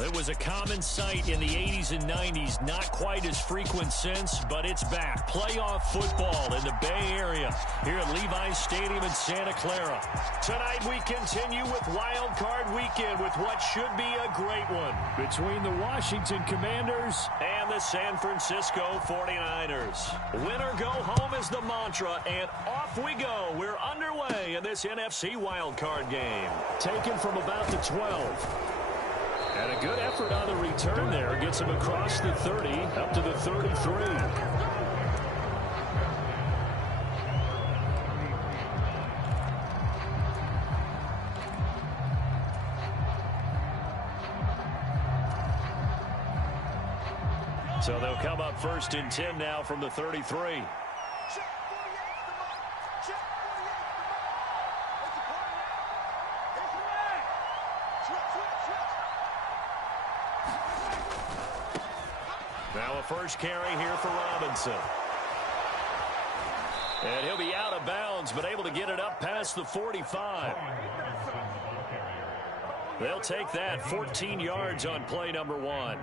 It was a common sight in the 80s and 90s, not quite as frequent since, but it's back. Playoff football in the Bay Area here at Levi's Stadium in Santa Clara. Tonight we continue with Wildcard Weekend with what should be a great one between the Washington Commanders and the San Francisco 49ers. Win or go home is the mantra, and off we go. We're underway in this NFC Wildcard game. Taken from about the 12. And a good effort on the return there. Gets him across the 30, up to the 33. So they'll come up first and 10 now from the 33. Now a first carry here for Robinson. And he'll be out of bounds, but able to get it up past the 45. They'll take that 14 yards on play number 1.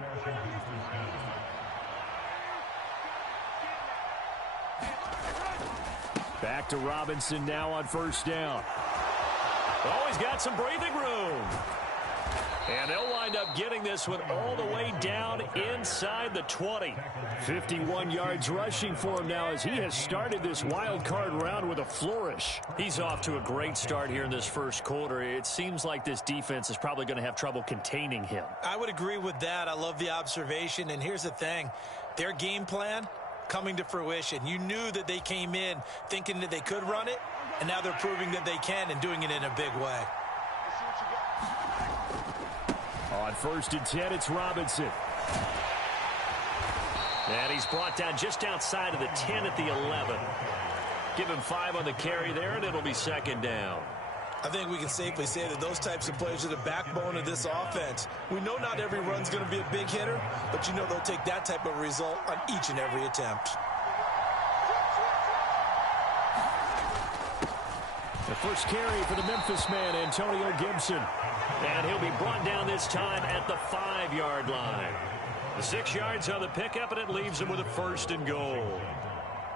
Back to Robinson now on first down. Oh, he's got some breathing room. And they'll wind up getting this one all the way down inside the 20. 51 yards rushing for him now as he has started this wild card round with a flourish. He's off to a great start here in this first quarter. It seems like this defense is probably going to have trouble containing him. I would agree with that. I love the observation. And here's the thing. Their game plan coming to fruition. You knew that they came in thinking that they could run it, and now they're proving that they can and doing it in a big way. On first and 10, it's Robinson. And he's brought down just outside of the 10 at the 11. Give him 5 on the carry there, and it'll be second down. I think we can safely say that those types of plays are the backbone of this offense. We know not every run's going to be a big hitter, but you know they'll take that type of result on each and every attempt. The first carry for the Memphis man, Antonio Gibson. And he'll be brought down this time at the 5-yard line. The 6 yards on the pickup, and it leaves him with a first and goal.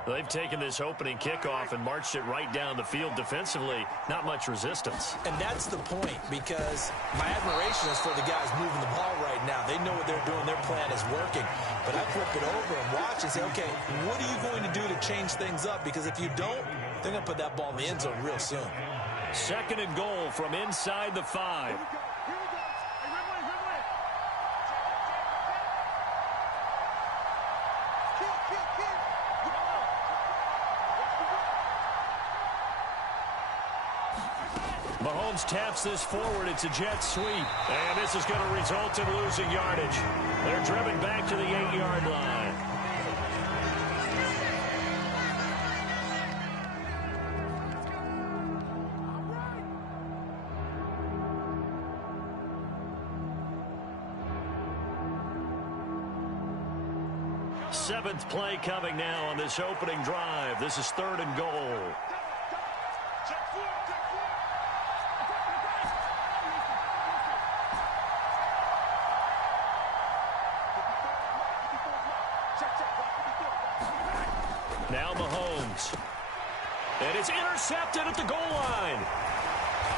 They've taken this opening kickoff and marched it right down the field defensively. Not much resistance. And that's the point, because my admiration is for the guys moving the ball right now. They know what they're doing. Their plan is working. But I flip it over and watch and say, okay, what are you going to do to change things up? Because if you don't, they're going to put that ball in the end zone real soon. Second and goal from inside the 5. Mahomes taps this forward. It's a jet sweep. And this is going to result in losing yardage. They're driven back to the 8-yard line. Seventh play coming now on this opening drive. This is third and goal. Now Mahomes. And it's intercepted at the goal line.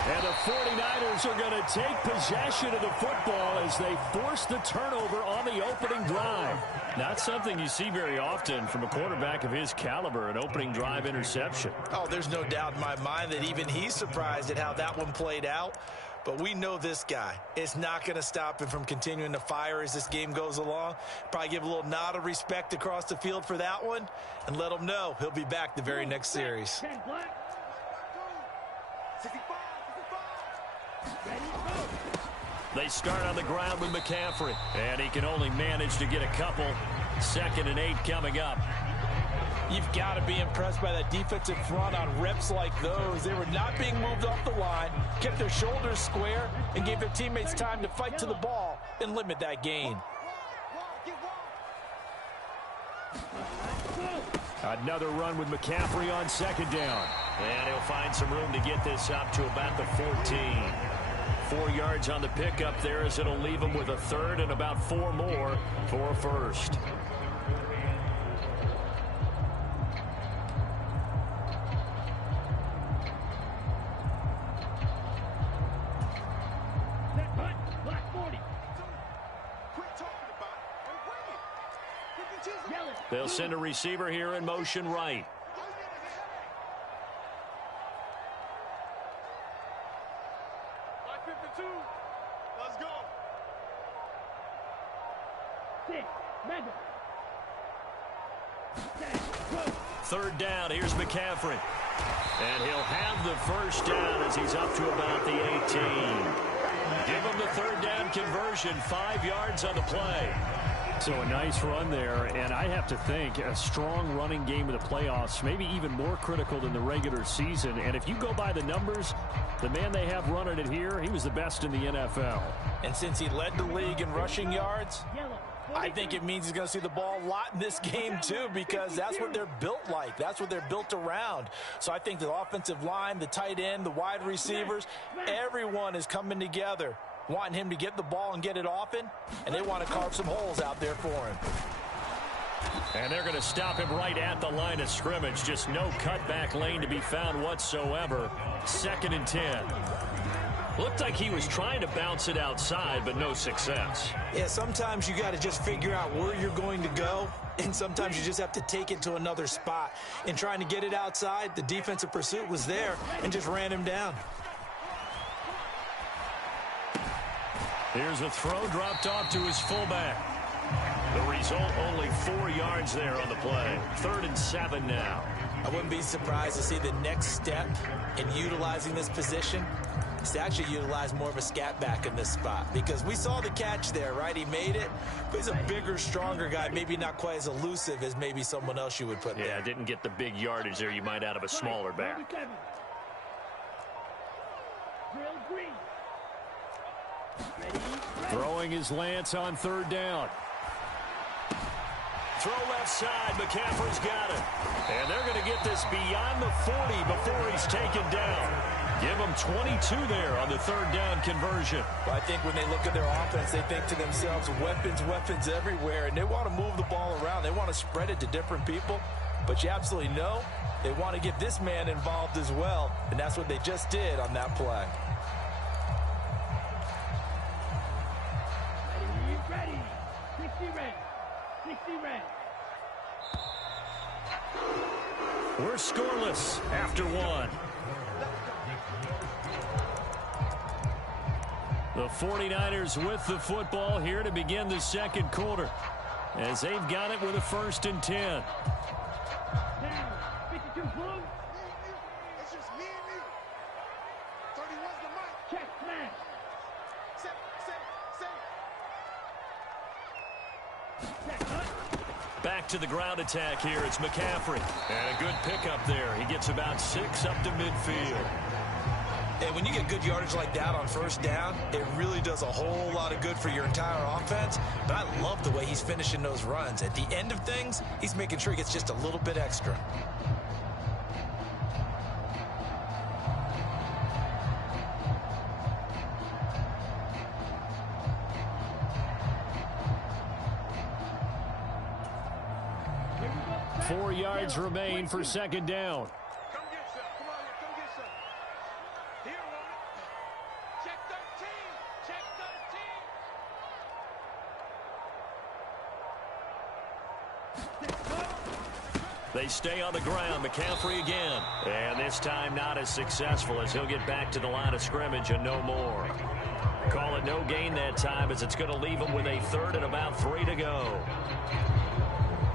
And the 49ers are going to take possession of the football as they force the turnover on the opening drive. Not something you see very often from a quarterback of his caliber, an opening drive interception. Oh, there's no doubt in my mind that even he's surprised at how that one played out. But we know this guy is not going to stop him from continuing to fire as this game goes along. Probably give a little nod of respect across the field for that one and let him know he'll be back the very next series. They start on the ground with McCaffrey, and he can only manage to get a couple. 2nd and 8 coming up. You've got to be impressed by that defensive front on reps like those. They were not being moved off the line, kept their shoulders square, and gave their teammates time to fight to the ball and limit that gain. Another run with McCaffrey on second down. And he'll find some room to get this up to about the 14. 4 yards on the pickup there, as it'll leave him with a third and about 4 more for a first. They'll send a receiver here in motion right. Let's go. Third down, here's McCaffrey. And he'll have the first down as he's up to about the 18. Give him the third down conversion, 5 yards on the play. So a nice run there, and I have to think a strong running game of the playoffs, maybe even more critical than the regular season. And if you go by the numbers, the man they have running it here, he was the best in the NFL. And since he led the league in rushing yards, I think it means he's going to see the ball a lot in this game too, because that's what they're built like. That's what they're built around. So I think the offensive line, the tight end, the wide receivers, everyone is coming together, wanting him to get the ball and get it often, and they want to carve some holes out there for him. And they're going to stop him right at the line of scrimmage. Just no cutback lane to be found whatsoever. 2nd and 10. Looked like he was trying to bounce it outside, but no success. Yeah, sometimes you got to just figure out where you're going to go, and sometimes you just have to take it to another spot. In trying to get it outside, the defensive pursuit was there and just ran him down. Here's a throw dropped off to his fullback. The result, only 4 yards there on the play. 3rd and 7 now. I wouldn't be surprised to see the next step in utilizing this position is to actually utilize more of a scat back in this spot, because we saw the catch there, right? He made it, but he's a bigger, stronger guy, maybe not quite as elusive as maybe someone else you would put there. Yeah, didn't get the big yardage there you might out of a smaller back. Throwing his Lance on 3rd down. Throw left side. McCaffrey's got it. And they're going to get this beyond the 40 before he's taken down. Give them 22 there on the 3rd down conversion. Well, I think when they look at their offense, they think to themselves, weapons, weapons everywhere, and they want to move the ball around. They want to spread it to different people, but you absolutely know they want to get this man involved as well, and that's what they just did on that play. Ready. 60 red. 60 red. We're scoreless after 1. The 49ers with the football here to begin the 2nd quarter, as they've got it with a 1st and 10. Down. 52 blue. It's just me and you. 31's the mic. Check smash. Set. Check up. Back to the ground attack here. It's McCaffrey. And a good pickup there. He gets about 6 up to midfield. And when you get good yardage like that on 1st down, it really does a whole lot of good for your entire offense. But I love the way he's finishing those runs. At the end of things, he's making sure he gets just a little bit extra. Go. 4 yards remain for 2nd down. Come get some. Come on here. Come get some. Here, woman. Check 13. Check 13. They stay on the ground. McCaffrey again. And this time not as successful, as he'll get back to the line of scrimmage and no more. Call it no gain that time, as it's going to leave him with a 3rd and about 3 to go.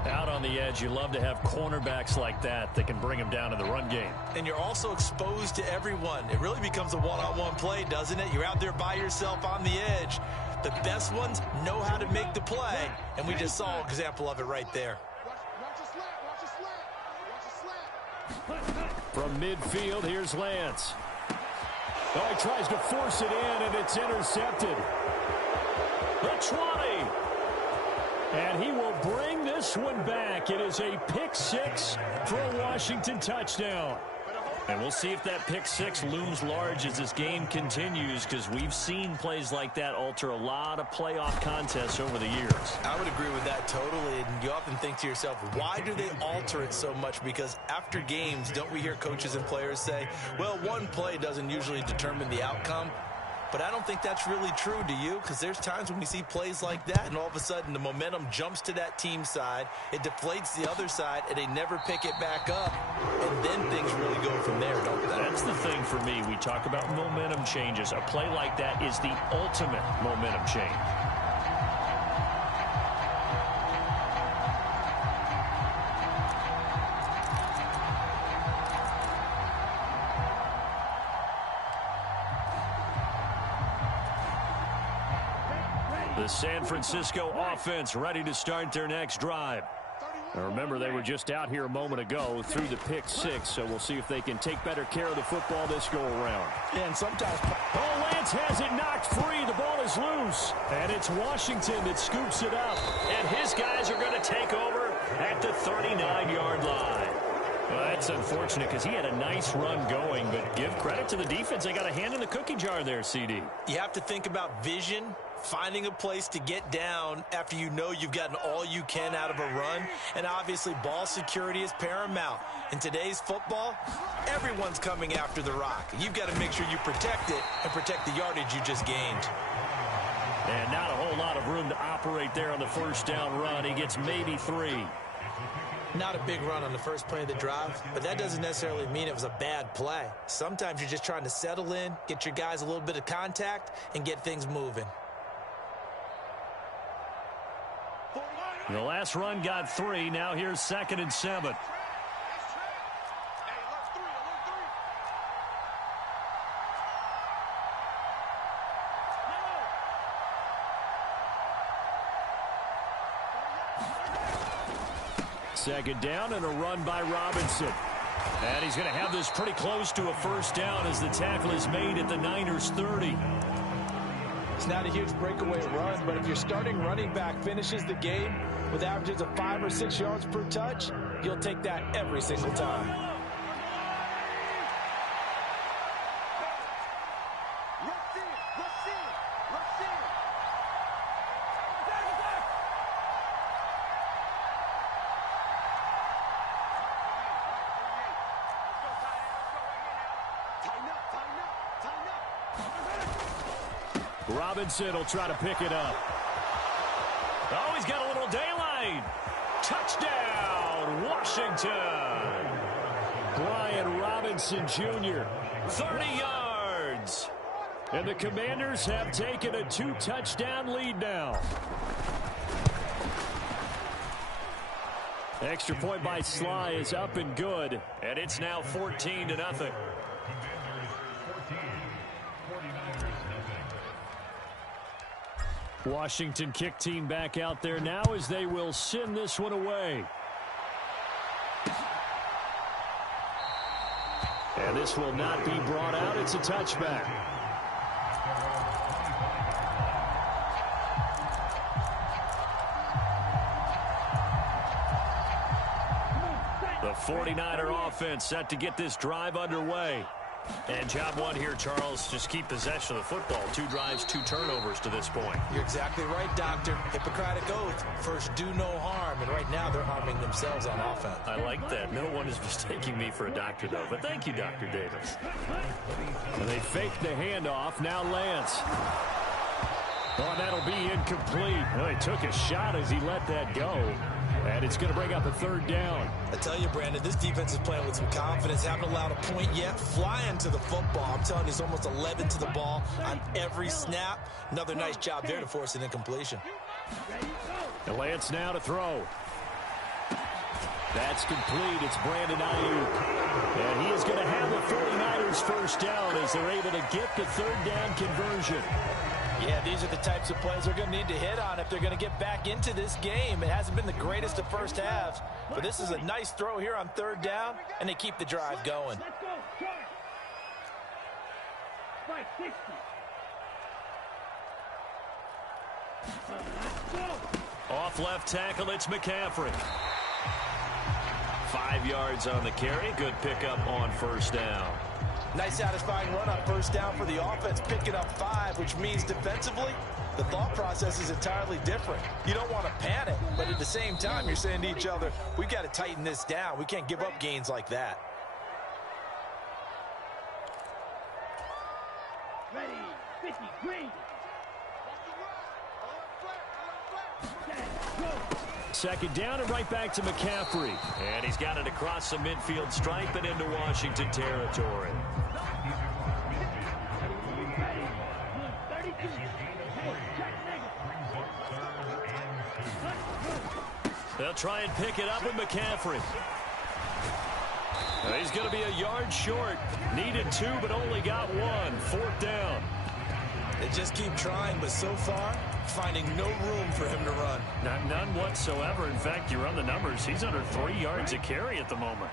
Out on the edge, you love to have cornerbacks like that can bring him down in the run game. And you're also exposed to everyone. It really becomes a one-on-one play, doesn't it? You're out there by yourself on the edge. The best ones know how to make the play, and we just saw an example of it right there. Watch your slant. Watch your slant. Watch your slant. From midfield, here's Lance. Oh, he tries to force it in, and it's intercepted. The 20. And he will bring this one back. It is a pick 6 for a Washington touchdown. Better hold And we'll see if that pick six looms large as this game continues, because we've seen plays like that alter a lot of playoff contests over the years. I would agree with that totally. And you often think to yourself, why do they alter it so much? Because after games, don't we hear coaches and players say, well, one play doesn't usually determine the outcome? But I don't think that's really true, do you? Because there's times when we see plays like that, and all of a sudden the momentum jumps to that team side, it deflates the other side, and they never pick it back up, and then things really go from there, don't they? That's the thing for me. We talk about momentum changes. A play like that is the ultimate momentum change. The San Francisco offense ready to start their next drive. Now remember, they were just out here a moment ago through the pick six, so we'll see if they can take better care of the football this go-around. And sometimes... Oh, Lance has it knocked free. The ball is loose. And it's Washington that scoops it up. And his guys are going to take over at the 39-yard line. Well, that's unfortunate because he had a nice run going, but give credit to the defense. They got a hand in the cookie jar there, CD. You have to think about vision, finding a place to get down after you know you've gotten all you can out of a run. And obviously, ball security is paramount. In today's football, everyone's coming after the rock. You've got to make sure you protect it and protect the yardage you just gained. And not a whole lot of room to operate there on the first down run. He gets maybe 3. Not a big run on the first play of the drive, but that doesn't necessarily mean it was a bad play. Sometimes you're just trying to settle in, get your guys a little bit of contact, and get things moving. The last run got 3. Now here's 2nd and 7. Second down and a run by Robinson. And he's going to have this pretty close to a first down as the tackle is made at the Niners' 30. It's not a huge breakaway run, but if your starting running back finishes the game with averages of 5 or 6 yards per touch, you'll take that every single time. Robinson will try to pick it up. Oh, he's got a little daylight. Touchdown, Washington. Brian Robinson Jr., 30 yards. And the Commanders have taken a 2-touchdown lead now. Extra point by Sly is up and good. And it's now 14-0. Washington kick team back out there now as they will send this one away. And this will not be brought out. It's a touchback. The 49er offense set to get this drive underway. And job one here, Charles, just keep possession of the football. 2 drives, 2 turnovers to this point. You're exactly right, Doctor. Hippocratic oath. First, do no harm. And right now, they're harming themselves on offense. I like that. No one is mistaking me for a doctor, though. But thank you, Dr. Davis. And they fake the handoff. Now Lance. Oh, that'll be incomplete. Well, he took a shot as he let that go. And it's going to bring up a 3rd down. I tell you, Brandon, this defense is playing with some confidence. Haven't allowed a point yet. Flying to the football. I'm telling you, it's almost 11 to the ball on every snap. Another nice job there to force an incompletion. And Lance now to throw. That's complete. It's Brandon Ayuk. And he is going to have the 49ers first down as they're able to get the 3rd down conversion. Yeah, these are the types of plays they're going to need to hit on if they're going to get back into this game. It hasn't been the greatest of first halves, but this is a nice throw here on 3rd down, and they keep the drive going. Let's go. Charge. Spike 60. Off left tackle, it's McCaffrey. 5 yards on the carry. Good pickup on first down. Nice satisfying run on first down for the offense, picking up 5, which means defensively, the thought process is entirely different. You don't want to panic, but at the same time, you're saying to each other, we've got to tighten this down. We can't give up gains like that. Ready, 50, green. Second down and right back to McCaffrey. And he's got it across the midfield stripe and into Washington territory. They'll try and pick it up with McCaffrey. He's going to be a yard short. Needed 2, but only got 1. 4th down. They just keep trying, but so far, finding no room for him to run. None whatsoever. In fact, you run the numbers. He's under 3 yards a carry at the moment.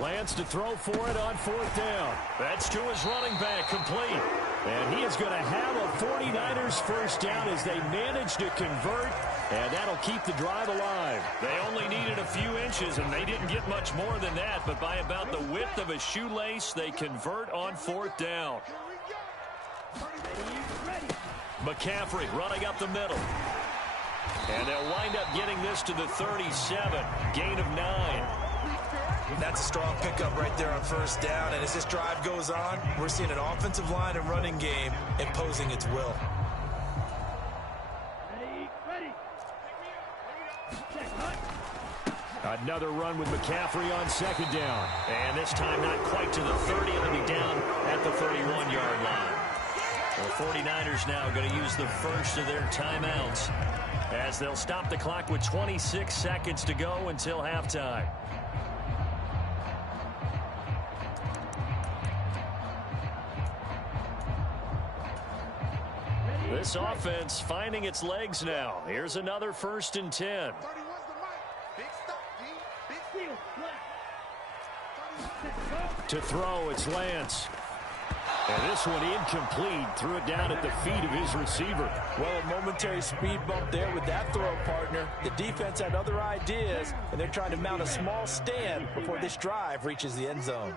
Lance to throw for it on 4th down. That's to his running back, complete. And he is going to have a 49ers first down as they manage to convert, and that'll keep the drive alive. They only needed a few inches, and they didn't get much more than that, but by about the width of a shoelace, they convert on 4th down. McCaffrey running up the middle. And they'll wind up getting this to the 37. Gain of 9. That's a strong pickup right there on first down. And as this drive goes on, we're seeing an offensive line and running game imposing its will. Another run with McCaffrey on second down. And this time not quite to the 30. It'll be down at the 31-yard line. The 49ers now going to use the first of their timeouts as they'll stop the clock with 26 seconds to go until halftime. This offense finding its legs now. Here's another 1st and 10. To throw, it's Lance. And this one incomplete. Threw it down at the feet of his receiver. Well, a momentary speed bump there with that throw, partner. The defense had other ideas, and they're trying to mount a small stand before this drive reaches the end zone.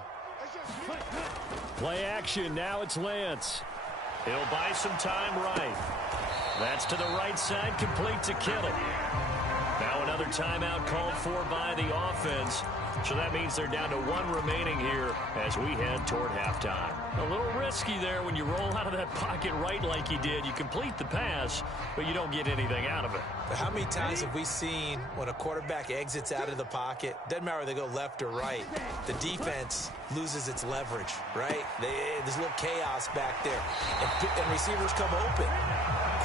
Play action. Now it's Lance. He'll buy some time right. That's to the right side, complete to Kittle. Now another timeout called for by the offense. So that means they're down to 1 remaining here as we head toward halftime. A little risky there when you roll out of that pocket right like you did. You complete the pass, but you don't get anything out of it. But how many times have we seen when a quarterback exits out of the pocket, doesn't matter whether they go left or right, the defense loses its leverage, right? There's a little chaos back there, and receivers come open.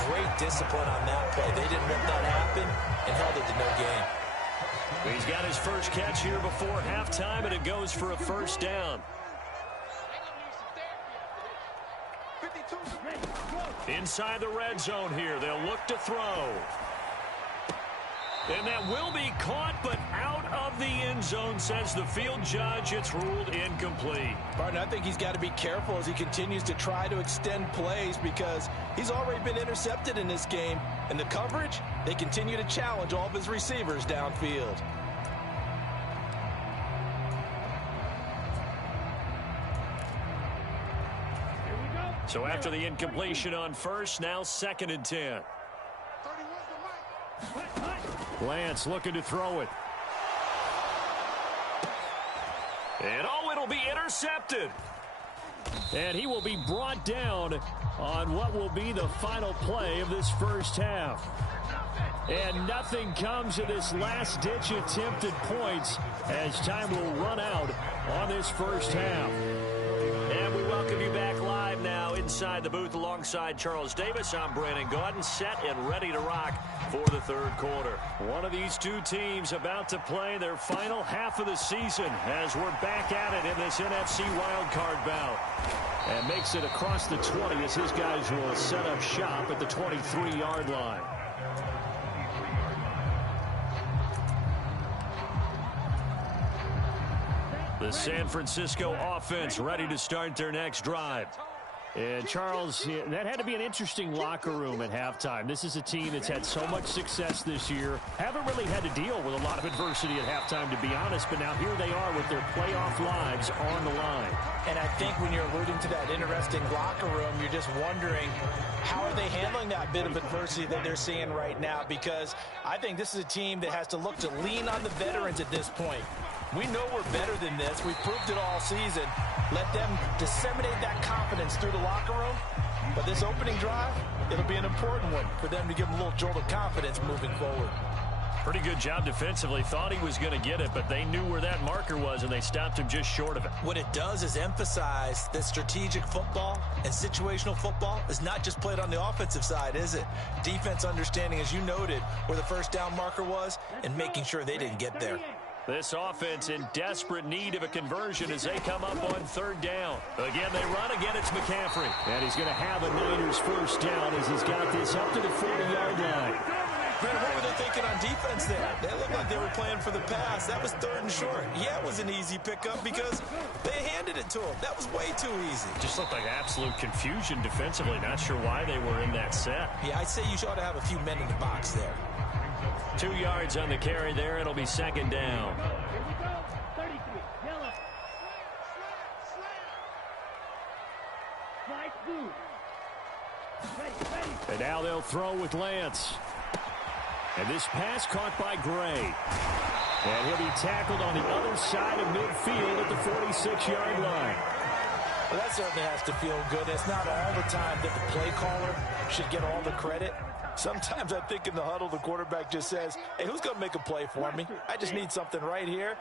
Great discipline on that play. They didn't let that happen and held it to no gain. He's got his first catch here before halftime, and it goes for a first down. Inside the red zone here, they'll look to throw. And that will be caught, but out of the end zone, says the field judge. It's ruled incomplete. Martin, I think he's got to be careful as he continues to try to extend plays because he's already been intercepted in this game. And the coverage, they continue to challenge all of his receivers downfield. So after the incompletion on first, now 2nd and 10. Lance looking to throw it. And it'll be intercepted. And he will be brought down on what will be the final play of this first half. And nothing comes of this last-ditch attempt at points as time will run out on this first half. And we welcome you back live now inside the booth alongside Charles Davis. I'm Brandon Gaudin, set and ready to rock for the third quarter. One of these two teams about to play their final half of the season as we're back at it in this NFC Wildcard bout. And makes it across the 20 as his guys will set up shop at the 23-yard line. The San Francisco offense ready to start their next drive. And Charles, that had to be an interesting locker room at halftime. This is a team that's had so much success this year. Haven't really had to deal with a lot of adversity at halftime, to be honest. But now here they are with their playoff lives on the line. And I think when you're alluding to that interesting locker room, you're just wondering, how are they handling that bit of adversity that they're seeing right now? Because I think this is a team that has to look to lean on the veterans at this point. We know we're better than this. We've proved it all season. Let them disseminate that confidence through the locker room. But this opening drive, it'll be an important one for them to give them a little jolt of confidence moving forward. Pretty good job defensively. Thought he was going to get it, but they knew where that marker was, and they stopped him just short of it. What it does is emphasize that strategic football and situational football is not just played on the offensive side, is it? Defense understanding, as you noted, where the first down marker was and making sure they didn't get there. This offense in desperate need of a conversion as they come up on third down. Again, they run. Again, it's McCaffrey. And he's going to have a Niners first down as he's got this up to the 40-yard line. Man, what were they thinking on defense there? They looked like they were playing for the pass. That was third and short. Yeah, it was an easy pickup because they handed it to him. That was way too easy. Just looked like absolute confusion defensively. Not sure why they were in that set. Yeah, I'd say you ought to have a few men in the box there. 2 yards on the carry there. It'll be second down. Here we go. 33. Yellow. Slice blue. Ready. And now they'll throw with Lance. And this pass caught by Gray. And he'll be tackled on the other side of midfield at the 46-yard line. Well, that certainly has to feel good. It's not all the time that the play caller should get all the credit. Sometimes I think in the huddle, the quarterback just says, hey, who's going to make a play for me? I just need something right here.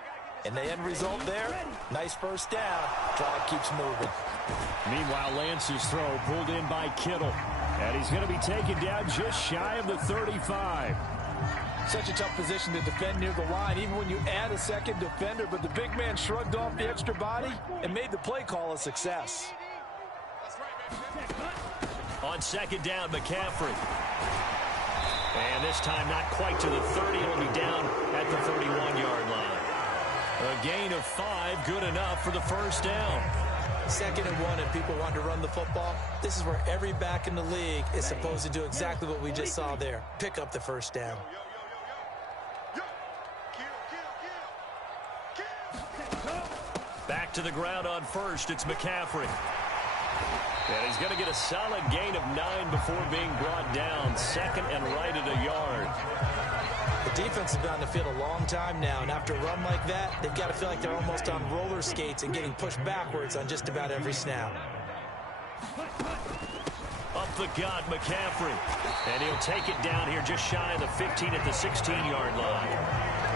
And the end result there, nice first down. Drive keeps moving. Meanwhile, Lance's throw pulled in by Kittle. And he's going to be taken down just shy of the 35. Such a tough position to defend near the line, even when you add a second defender. But the big man shrugged off the extra body and made the play call a success. On second down, McCaffrey. And this time not quite to the 30. It'll be down at the 31-yard line. A gain of 5, good enough for the first down. 2nd and 1, and people want to run the football. This is where every back in the league is supposed to do exactly what we just saw there. Pick up the first down. Back to the ground on first. It's McCaffrey. And he's going to get a solid gain of 9 before being brought down. Second and right at a yard. The defense has been on the field a long time now, and after a run like that, they've got to feel like they're almost on roller skates and getting pushed backwards on just about every snap. Up the gut, McCaffrey. And he'll take it down here just shy of the 15 at the 16-yard line.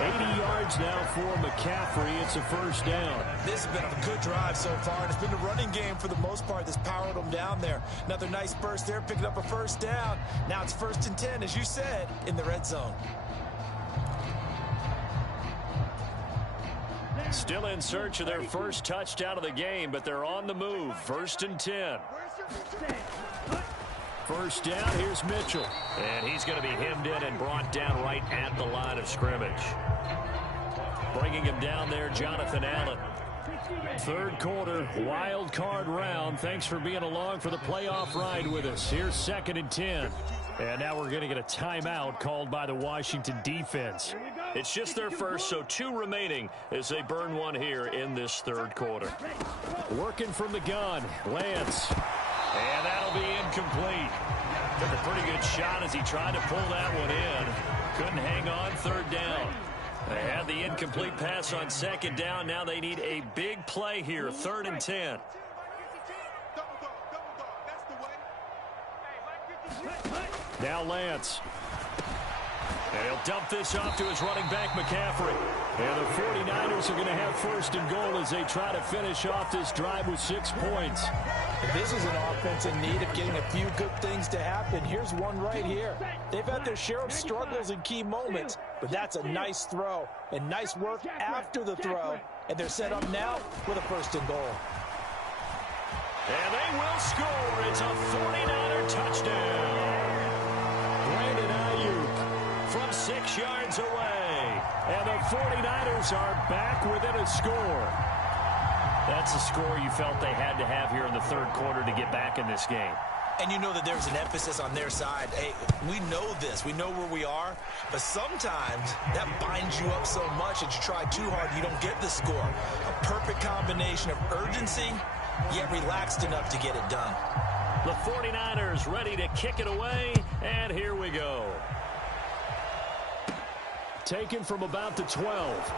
80 yards now for McCaffrey. It's a first down. This has been a good drive so far, and it's been the running game for the most part that's powered them down there. Another nice burst there, picking up a first down. Now it's 1st and 10, as you said, in the red zone. Still in search of their first touchdown of the game, but they're on the move. 1st and 10. First down, here's Mitchell. And he's going to be hemmed in and brought down right at the line of scrimmage. Bringing him down there, Jonathan Allen. Third quarter, wild card round. Thanks for being along for the playoff ride with us. Here's 2nd and 10. And now we're going to get a timeout called by the Washington defense. It's just their first, so 2 remaining as they burn one here in this third quarter. Working from the gun, Lance. And that'll be incomplete. Took a pretty good shot as he tried to pull that one in. Couldn't hang on, third down. They had the incomplete pass on second down. Now they need a big play here, 3rd and 10. Now Lance. And he'll dump this off to his running back, McCaffrey. And the 49ers are going to have 1st and goal as they try to finish off this drive with 6 points. And this is an offense in need of getting a few good things to happen. Here's one right here. They've had their share of struggles in key moments, but that's a nice throw and nice work after the throw. And they're set up now with a 1st and goal. And they will score. It's a 49er touchdown. Brandon Ayuk from 6 yards away. And the 49ers are back within a score. That's the score you felt they had to have here in the third quarter to get back in this game. And you know that there's an emphasis on their side. Hey, we know this. We know where we are. But sometimes that binds you up so much that you try too hard, you don't get the score. A perfect combination of urgency, yet relaxed enough to get it done. The 49ers ready to kick it away, and here we go. Taken from about the 12.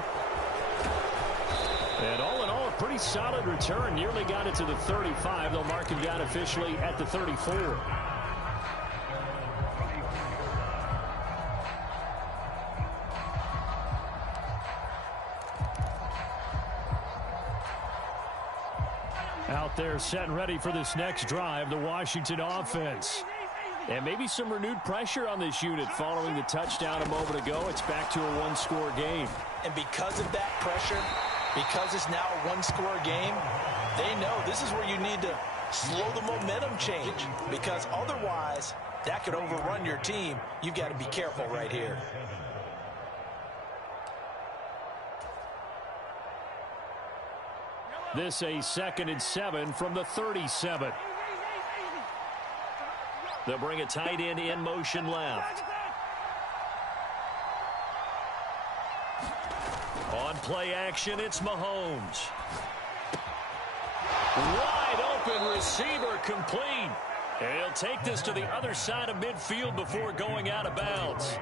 And all in all, a pretty solid return. Nearly got it to the 35. They'll mark him down officially at the 34. Out there set and ready for this next drive, the Washington offense. And maybe some renewed pressure on this unit following the touchdown a moment ago. It's back to a one-score game. And because of that pressure, because it's now a one-score game, they know this is where you need to slow the momentum change, because otherwise that could overrun your team. You've got to be careful right here. This a 2nd and 7 from the 37. They'll bring a tight end in motion left. On play action, it's Mahomes. Wide open receiver complete. And he'll take this to the other side of midfield before going out of bounds.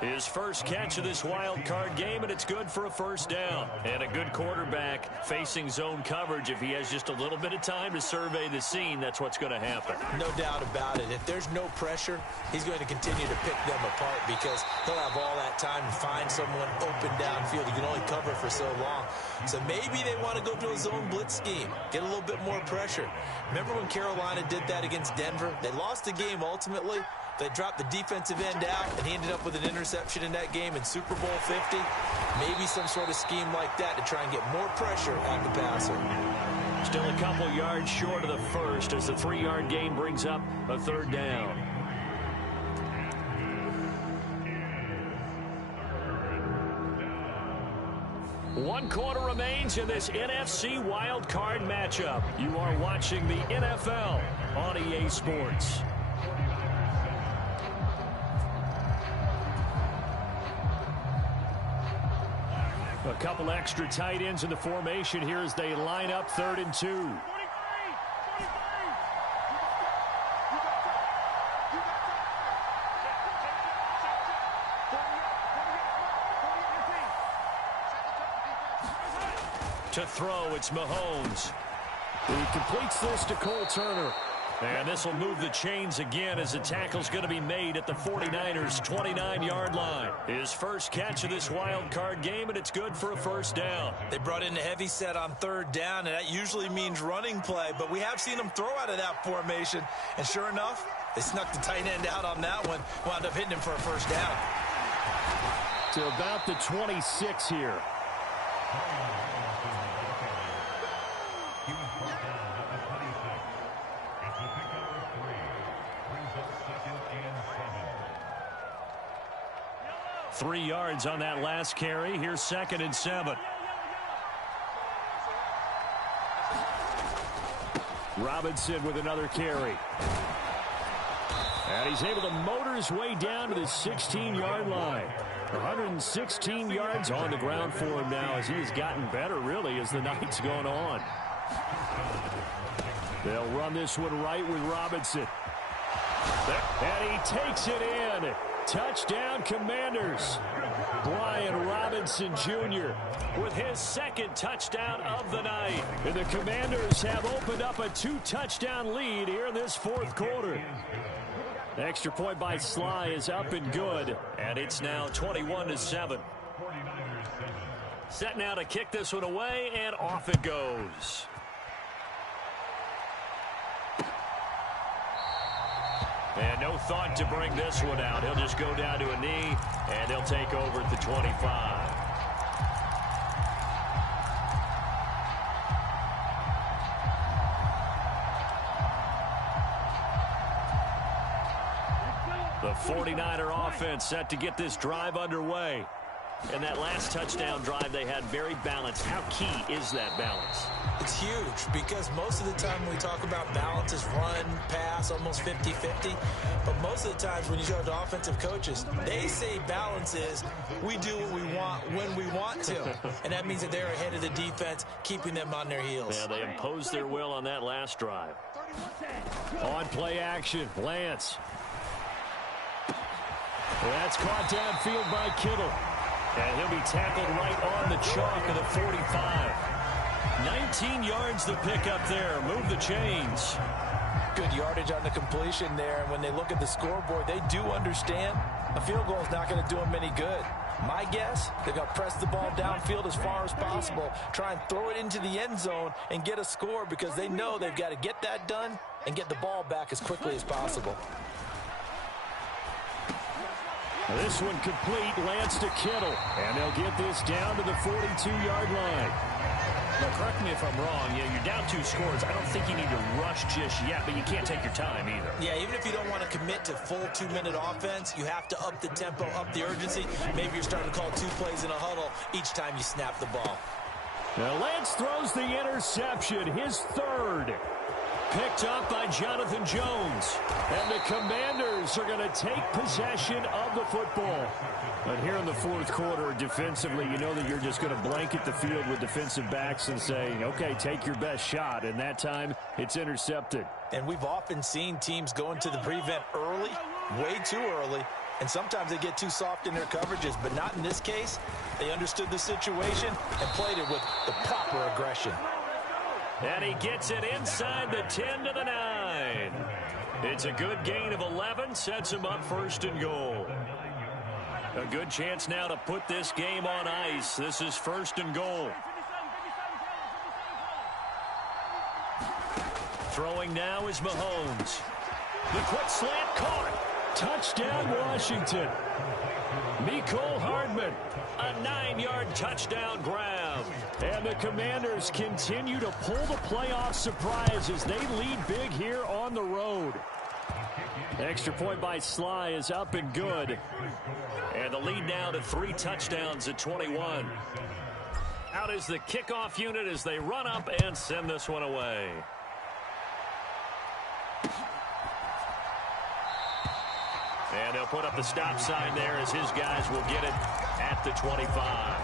His first catch of this wild card game, and it's good for a first down. And a good quarterback facing zone coverage. If he has just a little bit of time to survey the scene, that's what's going to happen. No doubt about it. If there's no pressure, he's going to continue to pick them apart, because he'll have all that time to find someone open downfield. He can only cover for so long. So maybe they want to go to a zone blitz scheme, get a little bit more pressure. Remember when Carolina did that against Denver? They lost the game ultimately. They dropped the defensive end out, and he ended up with an interception in that game in Super Bowl 50. Maybe some sort of scheme like that to try and get more pressure on the passer. Still a couple yards short of the first as the 3-yard gain brings up a third down. One quarter remains in this NFC Wild Card matchup. You are watching the NFL on EA Sports. A couple extra tight ends in the formation here as they line up 3rd and 2. To throw, it's Mahomes. He completes this to Cole Turner. And this will move the chains again as the tackle's going to be made at the 49ers' 29-yard line. His first catch of this wild card game, and it's good for a first down. They brought in a heavy set on 3rd down, and that usually means running play, but we have seen them throw out of that formation. And sure enough, they snuck the tight end out on that one, wound up hitting him for a first down. To about the 26 here. Three yards on that last carry. Here's 2nd and 7. Robinson with another carry. And he's able to motor his way down to the 16-yard line. 116 yards on the ground for him now as he has gotten better, really, as the night's gone on. They'll run this one right with Robinson. And he takes it in. Touchdown, Commanders. Brian Robinson Jr. with his 2nd touchdown of the night. And the Commanders have opened up a 2-touchdown lead here in this 4th quarter. Extra point by Sly is up and good. And it's now 21-7. Set now to kick this one away, and off it goes. And no thought to bring this one out. He'll just go down to a knee, and they'll take over at the 25. The 49er offense set to get this drive underway. And that last touchdown drive they had very balanced. How key is that balance? It's huge because most of the time when we talk about balance is run, pass, almost 50-50. But most of the times when you go to offensive coaches, they say balance is we do what we want when we want to. And that means that they're ahead of the defense, keeping them on their heels. Yeah, they imposed their will on that last drive. On play action, Lance. That's caught downfield by Kittle. And he'll be tackled right on the chalk of the 45. 19 yards to pick up there. Move the chains. Good yardage on the completion there. And when they look at the scoreboard, they do understand a field goal is not going to do them any good. My guess, they're going to press the ball downfield as far as possible, try and throw it into the end zone and get a score because they know they've got to get that done and get the ball back as quickly as possible. This one complete, Lance to Kittle. And they'll get this down to the 42-yard line. Now, correct me if I'm wrong. Yeah, you're down 2 scores. I don't think you need to rush just yet, but you can't take your time either. Yeah, even if you don't want to commit to full 2-minute offense, you have to up the tempo, up the urgency. Maybe you're starting to call 2 plays in a huddle each time you snap the ball. Now Lance throws the interception, his 3rd. Picked up by Jonathan Jones. And the Commanders are going to take possession of the football. But here in the 4th quarter, defensively, you know that you're just going to blanket the field with defensive backs and say, okay, take your best shot. And that time, it's intercepted. And we've often seen teams go into the prevent early, way too early. And sometimes they get too soft in their coverages, but not in this case. They understood the situation and played it with the proper aggression. And he gets it inside the 10 to the 9. It's a good gain of 11, sets him up 1st and goal. A good chance now to put this game on ice. This is 1st and goal. Throwing now is Mahomes. The quick slant caught. Touchdown, Washington. Mecole Hardman, a 9-yard touchdown grab. And the Commanders continue to pull the playoff surprise as they lead big here on the road. Extra point by Sly is up and good. And the lead now to 3 touchdowns at 21. Out is the kickoff unit as they run up and send this one away. And they'll put up the stop sign there as his guys will get it at the 25.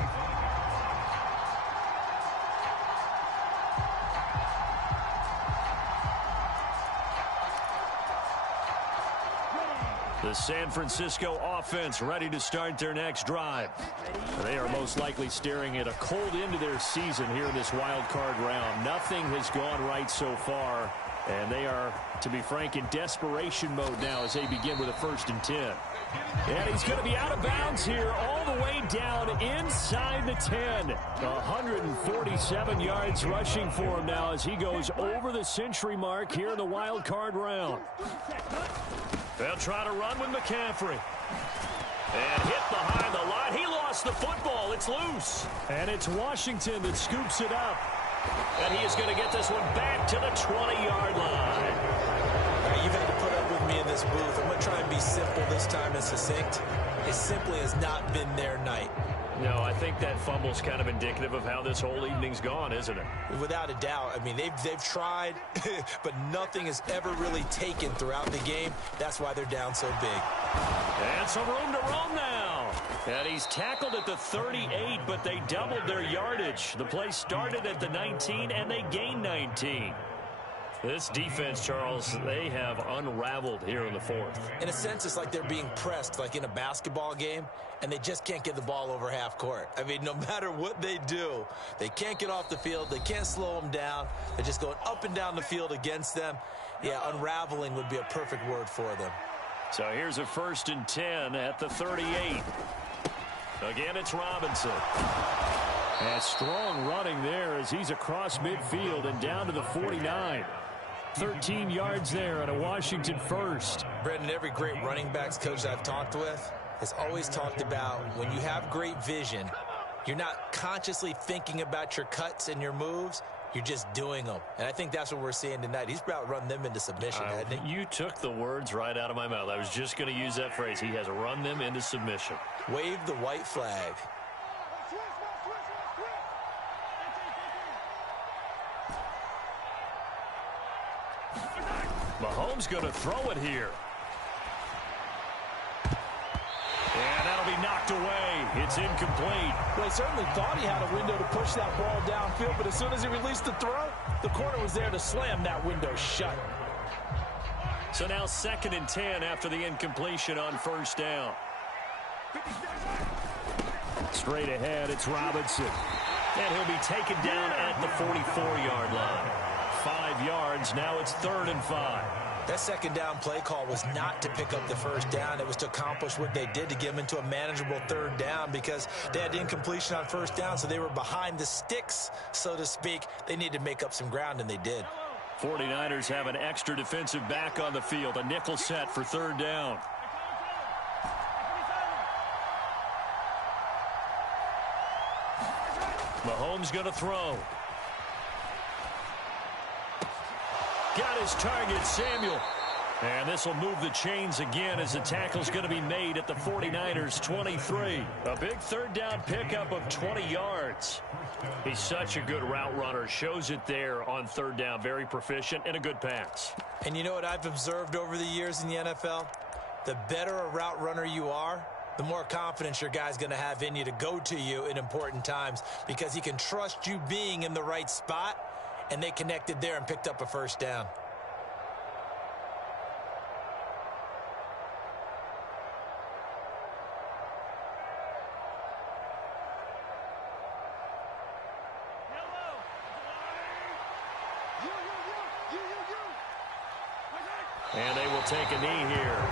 The San Francisco offense ready to start their next drive. They are most likely staring at a cold end to their season here in this wild card round. Nothing has gone right so far, and they are, to be frank, in desperation mode now as they begin with a 1st and 10. And he's going to be out of bounds here all the way down inside the 10. 147 yards rushing for him now as he goes over the century mark here in the wild card round. They'll try to run with McCaffrey. And hit behind the line. He lost the football. It's loose. And it's Washington that scoops it up. And he is going to get this one back to the 20-yard line. Right, you've had to put up with me in this booth. I'm going to try and be simple this time and succinct. It simply has not been their night. No, I think that fumble's kind of indicative of how this whole evening's gone, isn't it? Without a doubt. I mean, they've tried, but nothing has ever really taken throughout the game. That's why they're down so big. And some room to roam now. And he's tackled at the 38, but they doubled their yardage. The play started at the 19, and they gained 19. This defense, Charles, they have unraveled here in the 4th. In a sense, it's like they're being pressed, like in a basketball game, and they just can't get the ball over half court. I mean, no matter what they do, they can't get off the field. They can't slow them down. They're just going up and down the field against them. Yeah, unraveling would be a perfect word for them. So here's a 1st and 10 at the 38. Again, it's Robinson. And strong running there as he's across midfield and down to the 49. 13 yards there and a Washington 1st. Brendan, every great running backs coach I've talked with has always talked about when you have great vision, you're not consciously thinking about your cuts and your moves. You're just doing them. And I think that's what we're seeing tonight. He's about run them into submission, hasn't he? You took the words right out of my mouth. I was just going to use that phrase. He has run them into submission. Wave the white flag. Mahomes going to throw it here. And that'll be knocked away. It's incomplete. Well, he certainly thought he had a window to push that ball downfield, but as soon as he released the throw, the corner was there to slam that window shut. So now 2nd and 10 after the incompletion on 1st down. Straight ahead, it's Robinson. And he'll be taken down at the 44-yard line. 5 yards, now it's 3rd and 5. That 2nd down play call was not to pick up the 1st down. It was to accomplish what they did, to get them into a manageable 3rd down, because they had incompletion on 1st down, so they were behind the sticks, so to speak. They needed to make up some ground, and they did. 49ers have an extra defensive back on the field. A nickel set for 3rd down. Mahomes going to throw. Got his target, Samuel. And this will move the chains again as the tackle's going to be made at the 49ers 23. A big 3rd down pickup of 20 yards. He's such a good route runner. Shows it there on 3rd down. Very proficient and a good pass. And you know what I've observed over the years in the NFL? The better a route runner you are, the more confidence your guy's going to have in you to go to you in important times, because he can trust you being in the right spot, and they connected there and picked up a 1st down. And they will take a knee here.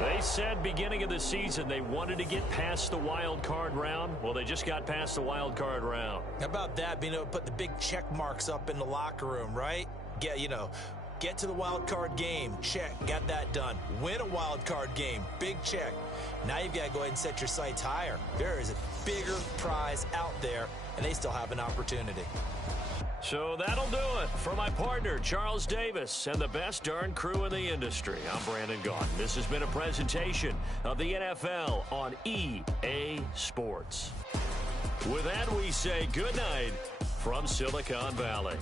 They said beginning of the season they wanted to get past the wild card round. Well, they just got past the wild card round. How about that, being able to put the big check marks up in the locker room, right? Get to the wild card game, check, got that done. Win a wild card game, big check. Now you've got to go ahead and set your sights higher. There is a bigger prize out there, and they still have an opportunity. So that'll do it for my partner, Charles Davis, and the best darn crew in the industry. I'm Brandon Gaudin. This has been a presentation of the NFL on EA Sports. With that, we say good night from Silicon Valley.